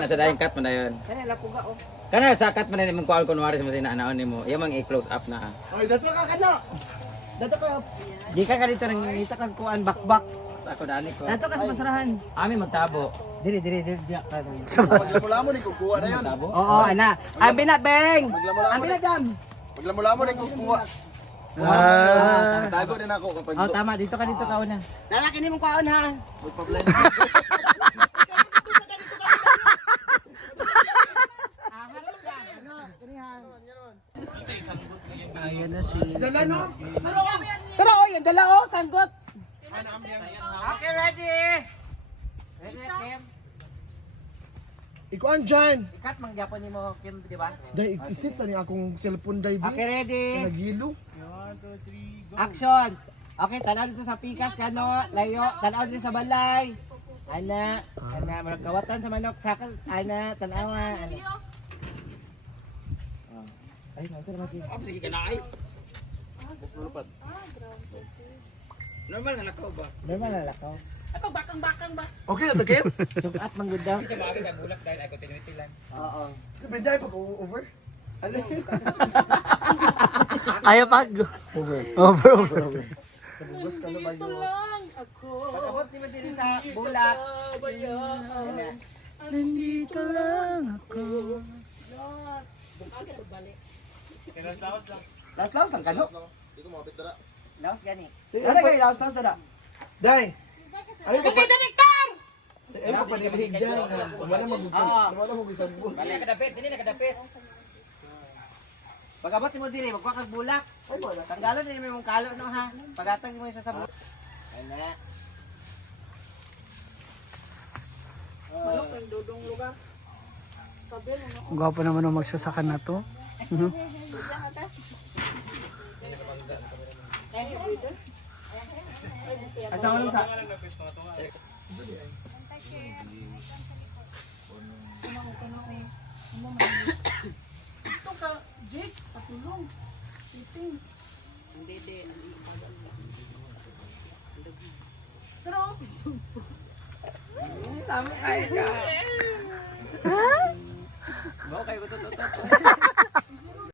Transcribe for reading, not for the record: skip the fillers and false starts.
Nasa dahing cut man na yun. Kanila puga oh. Kana sa cut man na mong kuan kunwari sa masina anaon nimo. Iya mang i-close up na. Ay, dato ka kano. Dato ka. Di ka dito nang ngita kang kuan bakbak. Sa ako dani ko. Dato ka sa masarahan. Ami magtabo. Diri diya ka. Maglamulamo ni kukuha na yun. Magtabo. Oo, ana. Ambi na beng. Ambi na dam. Maglamulamo ni kukuha. Tago din ako kapag Oh, tama dito ka una. Lalaki ni mong kuan ha. magpa-blend. Ayan na si Dala no? Pero oh, yung dala oh, sanggot. Okay, ready? Ready, Kim? Ikuan dyan. Ikat mang Japon ni mo, Kim, di ba? Dahil isip sa niya akong cellphone dahil Okay, ready? nagilo. Action! Okay, tanaw dito sa pikas, kano, layo, tanaw dito sa balay. Ana, marag kawatan sa manok, sakal, ana, tanawa, ana. Ay, nanto naman dito. Apa sige kana ay? Normal nga lakaw ba? Normal na lakaw. Okay na to, Kim? Sukat mang good daw. Kasi maagi ka bulak dahil ako continuity lang. Oo. Sabi dahil pag over. Ayaw pag. Over. Bus ka na ba yun? Pagkabot ni Madiri sa bulak. Nandito lang ako. Laos lang kano. Hindi ko makapit dara. Laos gani. Ano kayo? Laos na. Day! Ayaw ka pa. Ayaw ka pa nilihig dyan. Wala magbukan. Wala mag-isang buwan. Dili nakadapit, dili nakadapit. Pagkabot ni Madiri, magkuha kag bulak. Ay, wala. Tanggalon din mo yung kalo no ha. Pagatag mo isa sa bulak. Ana. Gwapo naman ang magsasakan na to. Asa ko sa Mau kayo tututot.